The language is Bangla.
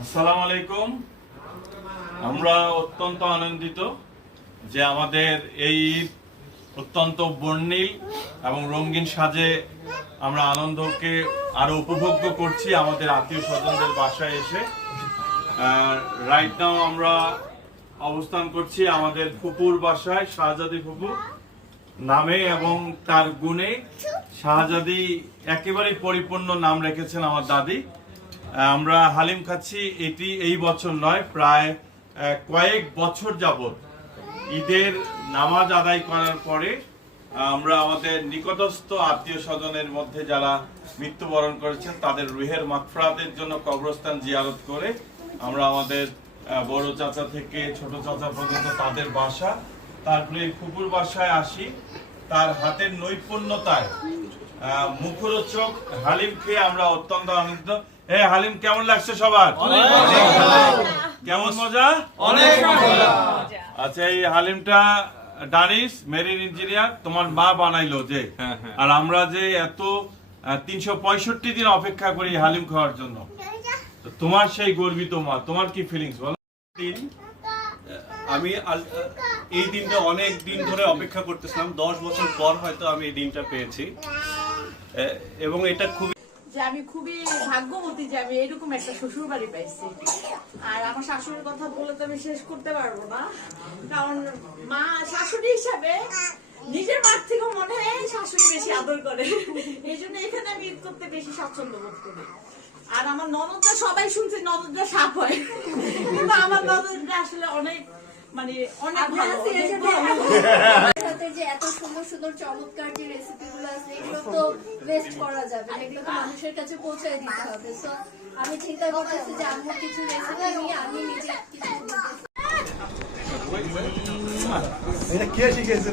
আসসালামু আলাইকুম। আমরা অত্যন্ত আনন্দিত যে আমাদের এই অত্যন্ত বর্ণিল এবং রঙিন সাজে আমরা আনন্দকে আরও উপভোগ্য করছি আমাদের আত্মীয় স্বজনদের বাসায় এসে। রাইট নাও আমরা অবস্থান করছি আমাদের ফুপুর বাসায়, শাহজাদি ফুপু নামে এবং তার গুণে। শাহজাদি একেবারেই পরিপূর্ণ নাম রেখেছেন আমার দাদি। আমরা হালিম খাচ্ছি, এটি এই বছর নয়, প্রায় কয়েক বছর যাবত ঈদের নামাজ আদায় করার পরে আমরা আমাদের নিকটস্থ আত্মীয় স্বজনের মধ্যে যারা মৃত্যুবরণ করেছেন, তাদের রুহের মাকফরাতের জন্য কবরস্থান জিয়ারত করে আমরা আমাদের বড় চাচা থেকে ছোট চাচা পর্যন্ত তাদের বাসা। তারপরে ফুপুর বাসায় আসি। তার হাতের নৈপুণ্যতায় মুখরোচক হালিম খেয়ে আমরা অত্যন্ত আনন্দিত। এ হালিম কেমন লাগছে সবার? কেমন মজা? অনেক আচ্ছা এই হালিমটা ডানিস মেরিন ইঞ্জিনিয়ার তোমার মা বানাইলো যে। হ্যাঁ, হ্যাঁ। আর আমরা যে এত তিনশো পঁয়ষট্টি দিন অপেক্ষা করি হালিম খাওয়ার জন্য। তোমার সেই গর্বিত মা, তোমার কি ফিলিংস বলো। আমি এই দিনটা অনেক দিন ধরে অপেক্ষা করতেছিলাম। দশ বছর পর হয়তো আমি এই দিনটা পেয়েছি। এবং এটা খুবই যে আমি খুবই ভাগ্যবতী যে আমি এরকম একটা শ্বশুর বাড়ি পাইছি। আর আমার শাশুড়ির কথা বলে তো আমি শেষ করতে পারব না। কারণ মা শাশুড়ি হিসাবে নিজের মার থেকে মনে হয় শাশুড়ি বেশি আদর করে। এই জন্য এখানে আমি ঈদ করতে বেশি স্বাচ্ছন্দ্য বোধ করি। আর আমার ননদটা সবাই শুনছে ননদটা সাপ হয়। কিন্তু আমার ননদটা আসলে অনেক মানে অনেক ভালো অনেক ভালো। সাথে যে এত সুন্দর সুন্দর চমৎকার যে রেসিপি গুলো আছে এগুলো তো ওয়েস্ট করা যাবে এগুলো তো মানুষের কাছে পৌঁছে দিতে হবে। তো আমি চিন্তা করতেছি যে আম্মু কিছু রেসিপি নিয়ে আমি নিজে কিছু এটা কে শিখেছে